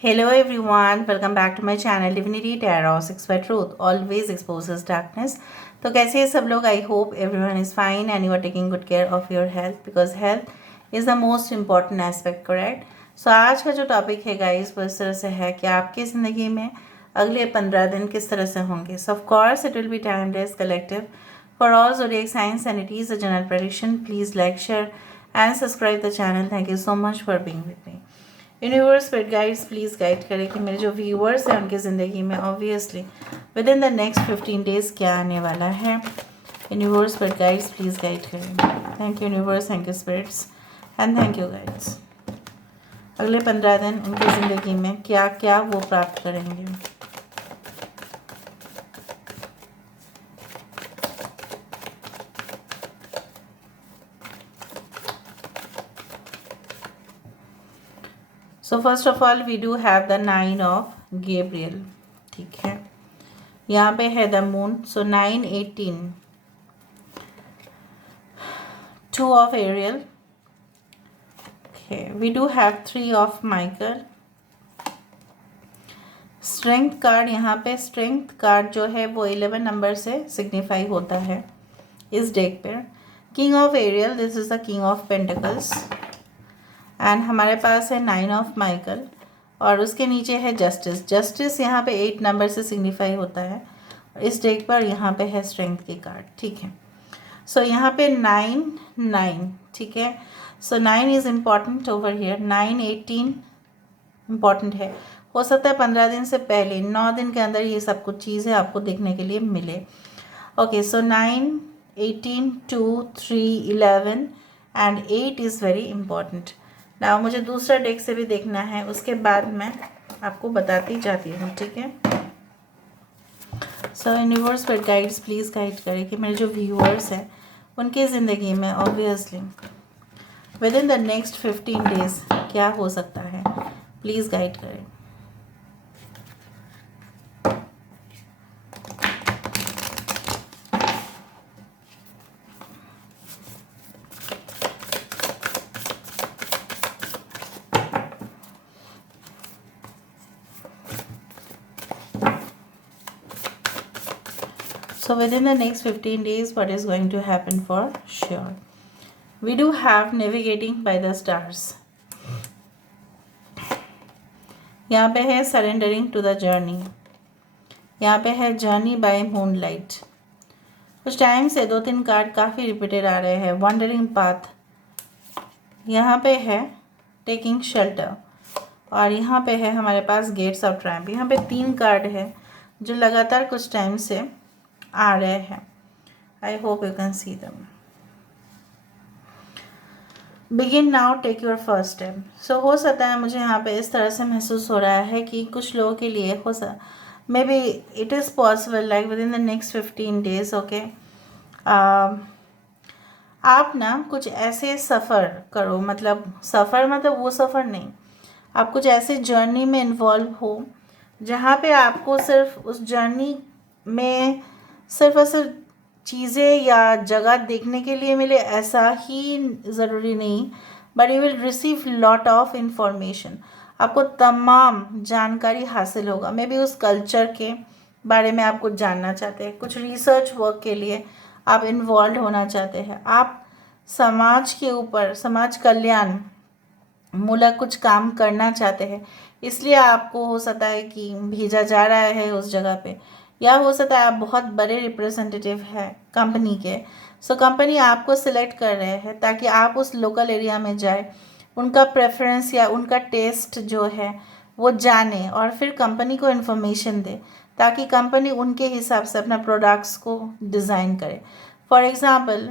Hello everyone, welcome back to my channel Divinity Tarot 6 by Truth always exposes darkness. तो कैसे हैं सब लोग? I hope everyone is fine and you are taking good care of your health because health is the most important aspect, correct? So आज का जो topic है guys वो इस तरह से है कि आपकी ज़िंदगी में अगले 15 दिन किस तरह से होंगे. So of course it will be timeless, collective for all zodiac signs and it is a general prediction. Please like, share and subscribe the channel. Thank you so much for being with me. Universe spirit guides please guide करें कि मेरे जो viewers हैं उनकी ज़िंदगी में obviously with in the next 15 days क्या आने वाला है. Universe spirit guides please guide करें. Thank you universe, thank you spirits and thank you guides. अगले 15 दिन उनकी ज़िंदगी में क्या क्या वो प्राप्त करेंगे. So first of all we do have the 9 of Gabriel. ठीक है, यहाँ पे है the moon. So 9, 18, 2 of Ariel. We do have 3 of Michael. Strength card, यहाँ पे स्ट्रेंथ कार्ड जो है वो 11 नंबर से सिग्निफाई होता है इस डेक पर. King of Ariel, this is the king of pentacles. And हमारे पास है 9 ऑफ माइकल और उसके नीचे है जस्टिस. जस्टिस यहाँ पे 8 नंबर से सिग्निफाई होता है. इस डेक पर यहाँ पे है स्ट्रेंथ के कार्ड. ठीक है, सो यहाँ पे 9, 9. ठीक है, सो 9 is important over here. 9, 18 important है. हो सकता है 15 दिन से पहले 9 दिन के अंदर ये सब कुछ चीज़ें आपको देखने के लिए मिले. Okay, so 9, 18, 2, 3, 11 and 8 is very important. ना मुझे दूसरा डेक से भी देखना है, उसके बाद मैं आपको बताती जाती हूँ. ठीक है, सो यूनिवर्स पर गाइड्स प्लीज़ गाइड करें कि मेरे जो व्यूअर्स हैं उनकी ज़िंदगी में obviously with in the next 15 days क्या हो सकता है. प्लीज़ गाइड करें. So within the next 15 days, what is going to happen for sure? We do have navigating by the stars. यहाँ पे है surrendering to the journey. यहाँ पे है journey by moonlight. कुछ टाइम से 2-3 कार्ड काफ़ी रिपीटेड आ रहे हैं. wandering path. यहाँ पे है taking shelter. और यहाँ पे है हमारे पास gates of triumph. यहाँ पे 3 कार्ड है जो लगातार कुछ टाइम से आ रहे हैं. I hope you can see them. Begin now, take your first step. So हो सकता है मुझे यहाँ पे इस तरह से महसूस हो रहा है कि कुछ लोगों के लिए हो सकता may be it is possible like with in the next 15 days. Okay, आप ना कुछ ऐसे सफ़र करो, मतलब सफ़र मतलब वो सफ़र नहीं, आप कुछ ऐसे जर्नी में इन्वॉल्व हो जहाँ पे आपको सिर्फ उस जर्नी में सिर्फ और सिर्फ चीज़ें या जगह देखने के लिए मिले ऐसा ही ज़रूरी नहीं, but you will receive lot of information. आपको तमाम जानकारी हासिल होगा. मे बी उस कल्चर के बारे में आप कुछ जानना चाहते हैं, कुछ रिसर्च वर्क के लिए आप इन्वॉल्व होना चाहते हैं, आप समाज के ऊपर समाज कल्याण मूलक कुछ काम करना चाहते हैं, इसलिए आपको हो सकता है कि भेजा जा रहा है उस जगह पे. या हो सकता है आप बहुत बड़े रिप्रेजेंटेटिव हैं कंपनी के. सो कंपनी आपको सिलेक्ट कर रहे हैं ताकि आप उस लोकल एरिया में जाए, उनका प्रेफरेंस या उनका टेस्ट जो है वो जाने और फिर कंपनी को इन्फॉर्मेशन दे ताकि कंपनी उनके हिसाब से अपना प्रोडक्ट्स को डिज़ाइन करे. फॉर एग्ज़ाम्पल,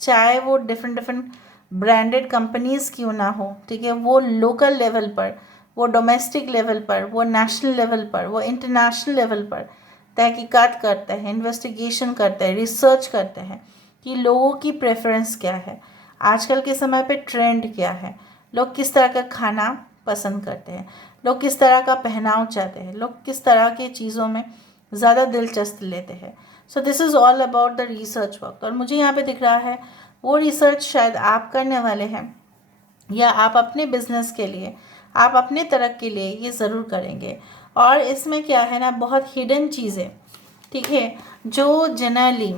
चाहे वो डिफरेंट ब्रांडेड कंपनीज़ क्यों ना हो, ठीक है, वो लोकल लेवल पर, वो डोमेस्टिक लेवल पर, वो नेशनल लेवल पर, वो इंटरनेशनल लेवल पर तहकीकात करते हैं, इन्वेस्टिगेशन करते हैं, रिसर्च करते हैं कि लोगों की प्रेफरेंस क्या है, आजकल के समय पे ट्रेंड क्या है, लोग किस तरह का खाना पसंद करते हैं, लोग किस तरह का पहनाव चाहते हैं, लोग किस तरह की चीज़ों में ज़्यादा दिलचस्पी लेते हैं. So this is all about the research work. और मुझे यहाँ पे दिख रहा है वो रिसर्च शायद आप करने वाले हैं या आप अपने बिजनेस के लिए आप अपने तरक्की के लिए ये ज़रूर करेंगे। और इसमें क्या है ना, बहुत हिडन चीज़ें, ठीक है, जो जनरली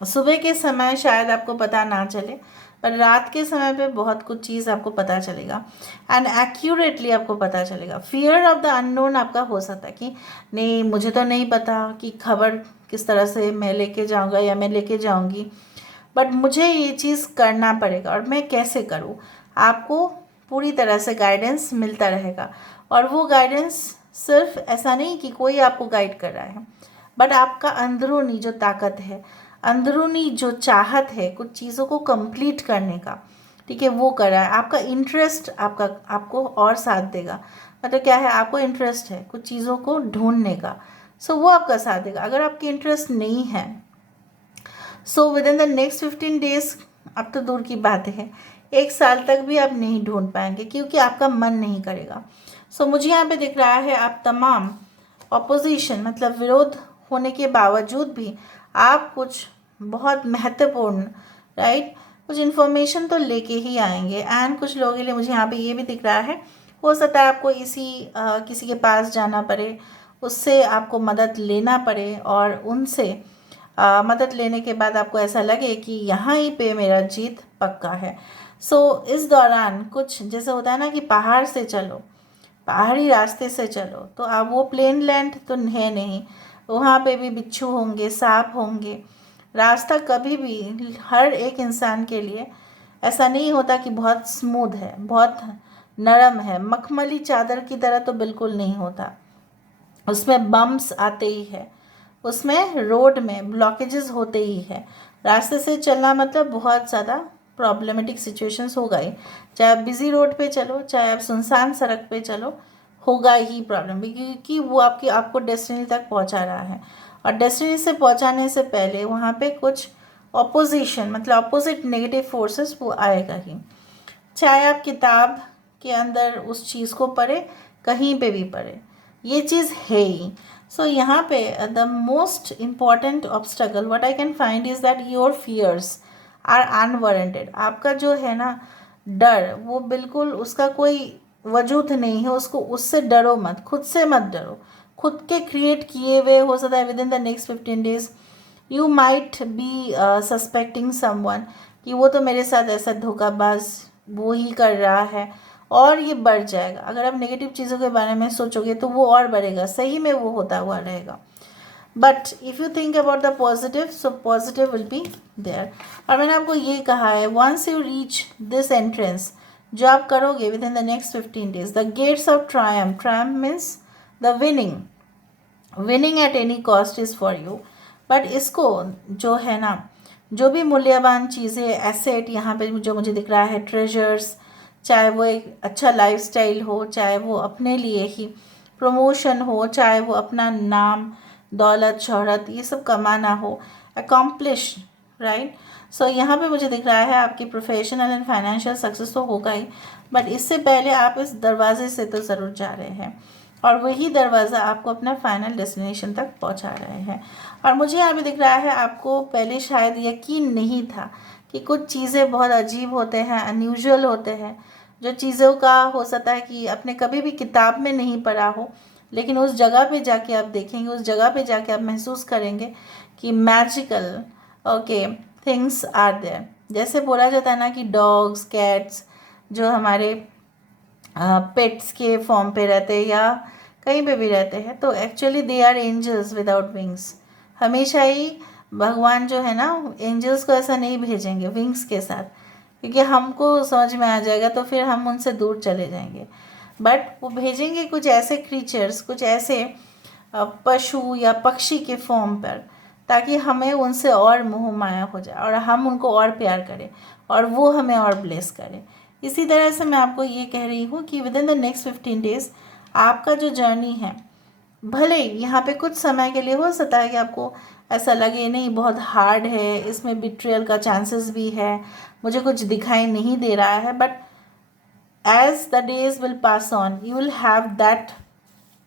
सुबह के समय शायद आपको पता ना चले, पर रात के समय पे बहुत कुछ चीज़ आपको पता चलेगा एंड एक्यूरेटली आपको पता चलेगा। फियर ऑफ द अननोन आपका हो सकता है कि नहीं, मुझे तो नहीं पता कि खबर किस तरह से मैं लेके जाऊंगा या मैं लेके जाऊंगी, बट मुझे ये चीज़ करना पड़ेगा और मैं कैसे करूँ। आपको पूरी तरह से गाइडेंस मिलता रहेगा, और वो गाइडेंस सिर्फ ऐसा नहीं कि कोई आपको गाइड कर रहा है, बट आपका अंदरूनी जो ताकत है, अंदरूनी जो चाहत है कुछ चीज़ों को कंप्लीट करने का, ठीक है, वो कर रहा है। आपका इंटरेस्ट आपको और साथ देगा। मतलब क्या है, आपको इंटरेस्ट है कुछ चीज़ों को ढूंढने का, सो वो आपका साथ देगा। अगर आपकी इंटरेस्ट नहीं है, so with in the next 15 days, अब तो दूर की बात है, 1 साल तक भी आप नहीं ढूंढ पाएंगे, क्योंकि आपका मन नहीं करेगा। सो मुझे यहाँ पे दिख रहा है आप तमाम ऑपोजिशन, मतलब विरोध होने के बावजूद भी आप कुछ बहुत महत्वपूर्ण, राइट, कुछ इन्फॉर्मेशन तो लेके ही आएंगे। एंड कुछ लोगों के लिए मुझे यहाँ पे ये भी दिख रहा है, हो सकता है आपको किसी के पास जाना पड़े, उससे आपको मदद लेना पड़े, और उनसे मदद लेने के बाद आपको ऐसा लगे कि यहाँ ही पे मेरा जीत पक्का है। सो इस दौरान कुछ जैसे होता है ना कि पहाड़ से चलो, पहाड़ी रास्ते से चलो, तो आप वो प्लेन लैंड तो है नहीं, वहाँ पे भी बिच्छू होंगे, सांप होंगे। रास्ता कभी भी हर एक इंसान के लिए ऐसा नहीं होता कि बहुत स्मूथ है, बहुत नरम है, मखमली चादर की तरह तो बिल्कुल नहीं होता। उसमें बम्प्स आते ही है, उसमें रोड में ब्लॉकेजेस होते ही है। रास्ते से चलना मतलब बहुत ज़्यादा प्रॉब्लमेटिक सिचुएशंस होगा ही, चाहे आप बिज़ी रोड पे चलो, चाहे आप सुनसान सड़क पे चलो, होगा ही प्रॉब्लम, क्योंकि वो आपको डेस्टिनी तक पहुंचा रहा है। और डेस्टिनी से पहुंचाने से पहले वहाँ पे कुछ ऑपोजिशन, मतलब अपोजिट नेगेटिव फोर्सेस वो आएगा ही, चाहे आप किताब के अंदर उस चीज़ को पढ़े, कहीं पे भी पढ़े, ये चीज़ है ही। सो यहाँ पे the most important obstacle what I can find is that your fears are unwarranted. आपका जो है ना डर, वो बिल्कुल उसका कोई वजूद नहीं है, उसको उससे डरो मत, खुद से मत डरो। खुद के क्रिएट किए हुए, हो सकता है with in the next 15 days you might be suspecting someone कि वो तो मेरे साथ ऐसा धोखाबाज वो ही कर रहा है, और ये बढ़ जाएगा। अगर आप नेगेटिव चीज़ों के बारे में सोचोगे तो वो और बढ़ेगा, सही में वो होता हुआ रहेगा। But if you think about the positive, so positive will be there. और मैंने आपको ये कहा है, once you reach this entrance, जो आप करोगे with in the next 15 days, the gates of triumph, triumph means the winning at any cost is for you. But इसको जो है ना, जो भी मूल्यवान चीज़ें, एसेट यहाँ पे जो मुझे दिख रहा है, ट्रेजर्स, चाहे वो एक अच्छा लाइफस्टाइल हो, चाहे वो अपने लिए ही प्रमोशन हो, चाहे वो अपना नाम, दौलत, शोहरत, ये सब कमाना हो, अकॉम्प्लिश, राइट। सो यहाँ पे मुझे दिख रहा है आपकी प्रोफेशनल एंड फाइनेंशियल सक्सेस तो होगा ही, बट इससे पहले आप इस दरवाजे से तो ज़रूर जा रहे हैं, और वही दरवाज़ा आपको अपना फाइनल डेस्टिनेशन तक पहुंचा रहे हैं। और मुझे यहाँ पे दिख रहा है आपको पहले शायद यकीन नहीं था कि कुछ चीज़ें बहुत अजीब होते हैं, अनयूजुअल होते हैं, जो चीज़ों का हो सकता है कि आपने कभी भी किताब में नहीं पढ़ा हो, लेकिन उस जगह पे जाके आप देखेंगे, उस जगह पे जाके आप महसूस करेंगे कि magical okay things are there. जैसे बोला जाता है ना कि डॉग्स, कैट्स जो हमारे पेट्स के फॉर्म पे रहते हैं या कहीं पे भी रहते हैं, तो actually they are angels without wings. हमेशा ही भगवान जो है ना, एंजल्स को ऐसा नहीं भेजेंगे विंग्स के साथ, क्योंकि हमको समझ में आ जाएगा तो फिर हम उनसे दूर चले जाएंगे। बट वो भेजेंगे कुछ ऐसे क्रीचर्स, कुछ ऐसे पशु या पक्षी के फॉर्म पर, ताकि हमें उनसे और मोह माया हो जाए और हम उनको और प्यार करें और वो हमें और ब्लेस करें। इसी तरह से मैं आपको ये कह रही हूँ कि with in the next 15 days आपका जो जर्नी है, भले यहाँ पे कुछ समय के लिए हो सकता है कि आपको ऐसा लगे नहीं बहुत हार्ड है, इसमें बिट्रियल का चांसेस भी है, मुझे कुछ दिखाई नहीं दे रहा है, but as the days will pass on you will have that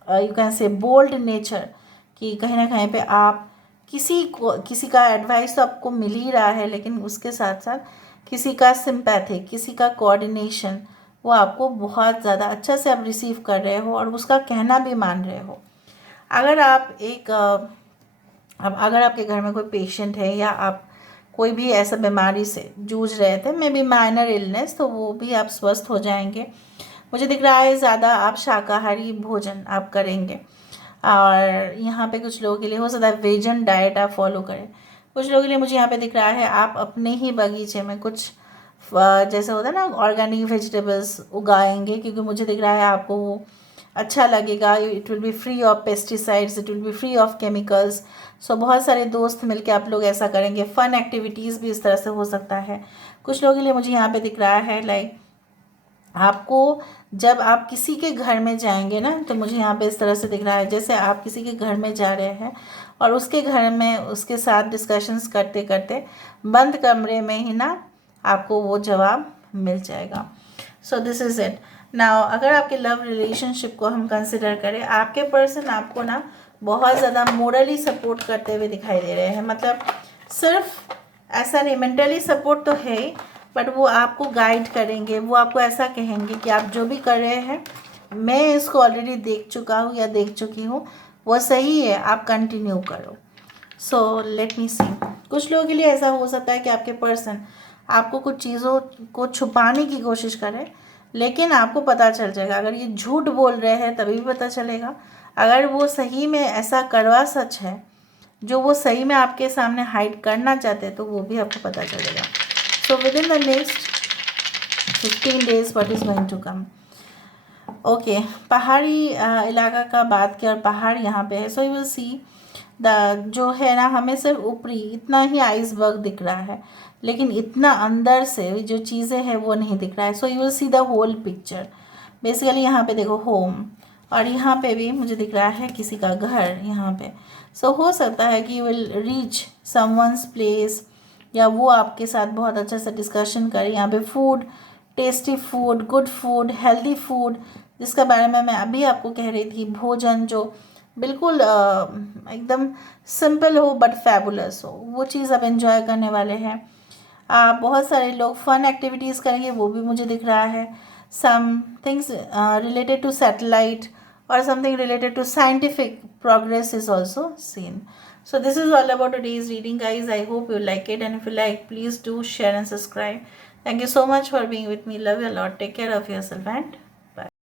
you can say bold nature, कि कहीं ना कहीं पे आप किसी का एडवाइस तो आपको मिल ही रहा है, लेकिन उसके साथ साथ किसी का सिंपैथी, किसी का कोऑर्डिनेशन वो आपको बहुत ज़्यादा अच्छा से आप रिसीव कर रहे हो और उसका कहना भी मान रहे हो। अगर आप अब अगर आपके घर में कोई पेशेंट है या आप कोई भी ऐसा बीमारी से जूझ रहे थे, मे बी माइनर इलनेस, तो वो भी आप स्वस्थ हो जाएंगे। मुझे दिख रहा है ज़्यादा आप शाकाहारी भोजन आप करेंगे, और यहाँ पे कुछ लोगों के लिए हो सकता है वेजन डाइट आप फॉलो करें। कुछ लोगों के लिए मुझे यहाँ पे दिख रहा है आप अपने ही बगीचे में कुछ जैसे होता है ना ऑर्गेनिक वेजिटेबल्स उगाएंगे, क्योंकि मुझे दिख रहा है आपको वो अच्छा लगेगा। It will be free of pesticides, it will be free of chemicals. So बहुत सारे दोस्त मिलके आप लोग ऐसा करेंगे। फन एक्टिविटीज़ भी इस तरह से हो सकता है। कुछ लोगों के लिए मुझे यहाँ पे दिख रहा है लाइक आपको जब आप किसी के घर में जाएंगे ना, तो मुझे यहाँ पे इस तरह से दिख रहा है जैसे आप किसी के घर में जा रहे हैं और उसके घर में उसके साथ डिस्कशंस करते करते बंद कमरे में ही ना आपको वो जवाब मिल जाएगा। So this is it. Now अगर आपके लव रिलेशनशिप को हम कंसिडर करें, आपके पर्सन आपको ना बहुत ज़्यादा मोरली सपोर्ट करते हुए दिखाई दे रहे हैं। मतलब सिर्फ ऐसा नहीं, मेंटली सपोर्ट तो है ही, बट वो आपको गाइड करेंगे। वो आपको ऐसा कहेंगे कि आप जो भी कर रहे हैं मैं इसको ऑलरेडी देख चुका हूँ या देख चुकी हूँ, वो सही है, आप कंटिन्यू करो। सो लेट मी सी। कुछ लोगों के लिए ऐसा हो सकता है कि आपके पर्सन आपको कुछ चीज़ों को छुपाने की कोशिश करें, लेकिन आपको पता चल जाएगा। अगर ये झूठ बोल रहे हैं तभी भी पता चलेगा, अगर वो सही में ऐसा कड़वा सच है जो वो सही में आपके सामने हाइड करना चाहते हैं, तो वो भी आपको पता चलेगा। So with in the next 15 days what is going to come. Okay, पहाड़ी इलाका का बात किया और पहाड़ यहाँ पे है। So you will see the जो है ना, हमें सिर्फ ऊपरी इतना ही आइसबर्ग दिख रहा है, लेकिन इतना अंदर से जो चीज़ें हैं वो नहीं दिख रहा है। So you will see the whole picture. Basically यहाँ पे देखो होम, और यहाँ पे भी मुझे दिख रहा है किसी का घर यहाँ पे। सो हो सकता है कि you will reach someone's place, या वो आपके साथ बहुत अच्छा सा डिस्कशन करे। यहाँ पे food, tasty food, good food, healthy food, जिसके बारे में मैं अभी आपको कह रही थी, भोजन जो बिल्कुल एकदम सिंपल हो बट फैबुलस हो, वो चीज़ आप एंजॉय करने वाले हैं। बहुत सारे लोग फन एक्टिविटीज़ करेंगे, वो भी मुझे दिख रहा है। Some things related to satellite or something related to scientific progress is also seen. So this is all about today's reading, guys. I hope you like it, and if you like, please do share and subscribe. Thank you so much for being with me. Love you a lot. Take care of yourself and